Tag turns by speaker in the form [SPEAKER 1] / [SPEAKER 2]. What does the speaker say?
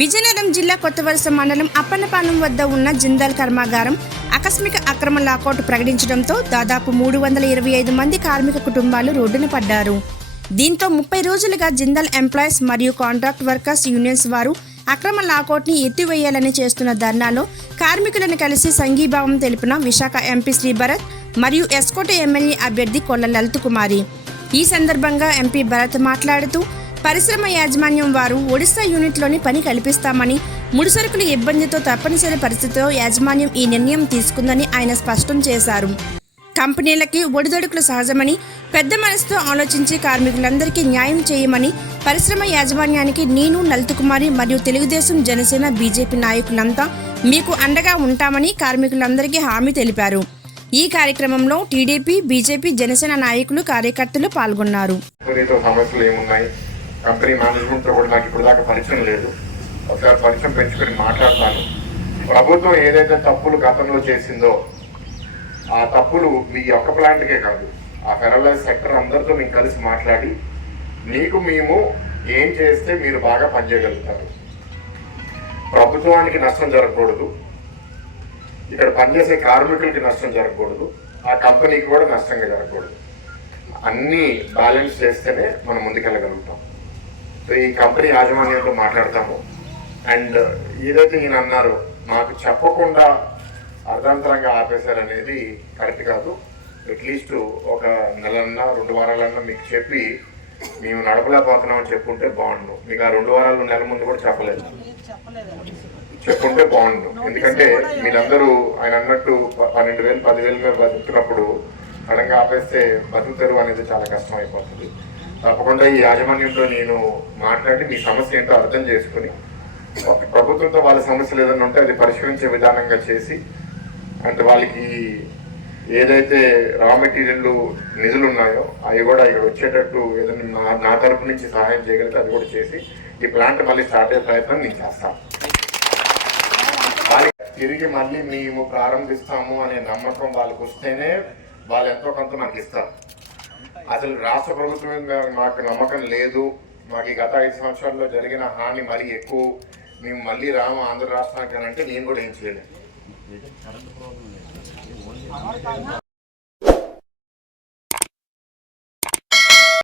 [SPEAKER 1] విజయనగరం జిల్లా కొత్తవలస మండలం అప్పన్నపాలెం వద్ద ఉన్న జిందాల్ కర్మాగారం ఆకస్మిక అక్రమ లాకౌట్ ప్రకటించడంతో దాదాపు మూడు వందల ఇరవై ఐదు మంది కార్మిక కుటుంబాలు రోడ్డున పడ్డారు. దీంతో ముప్పై రోజులుగా జిందాల్ ఎంప్లాయీస్ మరియు కాంట్రాక్ట్ వర్కర్స్ యూనియన్స్ వారు అక్రమ లాకౌట్ని ఎత్తివేయాలని చేస్తున్న ధర్నాలో కార్మికులను కలిసి సంఘీభావం తెలిపిన విశాఖ ఎంపీ శ్రీ భరత్ మరియు ఎస్కోట ఎమ్మెల్యే అభ్యర్థి కొల్ల లలిత్ కుమారి. ఈ సందర్భంగా ఎంపీ భరత్ మాట్లాడుతూ పరిశ్రమ యాజమాన్యం వారు ఒడిశా యూనిట్లోని పని కల్పిస్తామని ముడిసరుకుల ఇబ్బందితో తప్పనిసరి పరిస్థితిలో యాజమాన్యం ఈ నిర్ణయం తీసుకుందని ఆయన స్పష్టం చేశారు. కంపెనీలకి ఒడిదొడుకులు సహజమని పెద్ద మనసుతో ఆలోచించి కార్మికులందరికీ న్యాయం చేయమని పరిశ్రమ యాజమాన్యానికి నేను లలితకుమారి మరియు తెలుగుదేశం జనసేన బీజేపీ నాయకులంతా మీకు అండగా ఉంటామని కార్మికులందరికీ హామీ తెలిపారు. ఈ కార్యక్రమంలో టీడీపీ బీజేపీ జనసేన నాయకులు కార్యకర్తలు పాల్గొన్నారు.
[SPEAKER 2] కంపెనీ మేనేజ్మెంట్తో కూడా నాకు ఇప్పుడు దాకా పరిచయం లేదు. ఒకసారి పరిచయం పెంచుకొని మాట్లాడతాను. ప్రభుత్వం ఏదైతే తప్పులు గతంలో చేసిందో ఆ తప్పులు మీ ఒక్క ప్లాంట్కే కాదు ఆ ఫెరలైజ్ సెక్టర్ అందరితో మేము కలిసి మాట్లాడి మీకు మేము ఏం చేస్తే మీరు బాగా పనిచేయగలుగుతారు. ప్రభుత్వానికి నష్టం జరగకూడదు. ఇక్కడ పనిచేసే కార్మికులకి నష్టం జరగకూడదు. ఆ కంపెనీకి కూడా నష్టంగా జరగకూడదు. అన్నీ బ్యాలెన్స్ చేస్తేనే మనం ముందుకెళ్ళగలుగుతాం. ఈ కంపెనీ యాజమాన్యంతో మాట్లాడతాము. అండ్ ఏదైతే ఈయన అన్నారో మాకు చెప్పకుండా అర్ధాంతరంగా ఆపేశారనేది కరెక్ట్ కాదు. అట్లీస్ట్ ఒక నెలన్నా రెండు వారాలన్నా మీకు చెప్పి మేము నడపలేకపోతున్నామని చెప్పుంటే బాగుండు. మీకు ఆ రెండు వారాలు నెల ముందు కూడా చెప్పలేదు. చెప్పుంటే బాగుండు. ఎందుకంటే మీరందరూ ఆయన అన్నట్టు పన్నెండు వేలు పదివేలు మీద బతుకుతున్నప్పుడు సడన్గా ఆపేస్తే బతుకుతారు అనేది చాలా కష్టం అయిపోతుంది. తప్పకుండా ఈ యాజమాన్యంతో నేను మాట్లాడి మీ సమస్య ఏంటో అర్థం చేసుకుని ఒక ప్రభుత్వంతో వాళ్ళ సమస్యలు ఏదైనా ఉంటే అది పరిష్కరించే విధానంగా చేసి అంటే వాళ్ళకి ఏదైతే రా మెటీరియల్ నిధులు ఉన్నాయో అవి కూడా ఇక్కడ వచ్చేటట్టు ఏదైనా నా నా తరపు నుంచి సహాయం చేయగలిగితే అది కూడా చేసి ఈ ప్లాంట్ మళ్ళీ స్టార్ట్ అయ్యే ప్రయత్నం నేను చేస్తాను. తిరిగి మళ్ళీ మేము ప్రారంభిస్తాము అనే నమ్మకం వాళ్ళకు వస్తేనే వాళ్ళు ఎంతో కొంత మనకి ఇస్తారు. అసలు రాష్ట్ర ప్రభుత్వం మాకు నమ్మకం లేదు. మాకు ఈ గత ఐదు సంవత్సరాల్లో జరిగిన హాని మరీ ఎక్కువ. మేము మళ్ళీ రాము ఆంధ్ర రాష్ట్రానికి అంటే నేను కూడా ఏం చేయలేదు.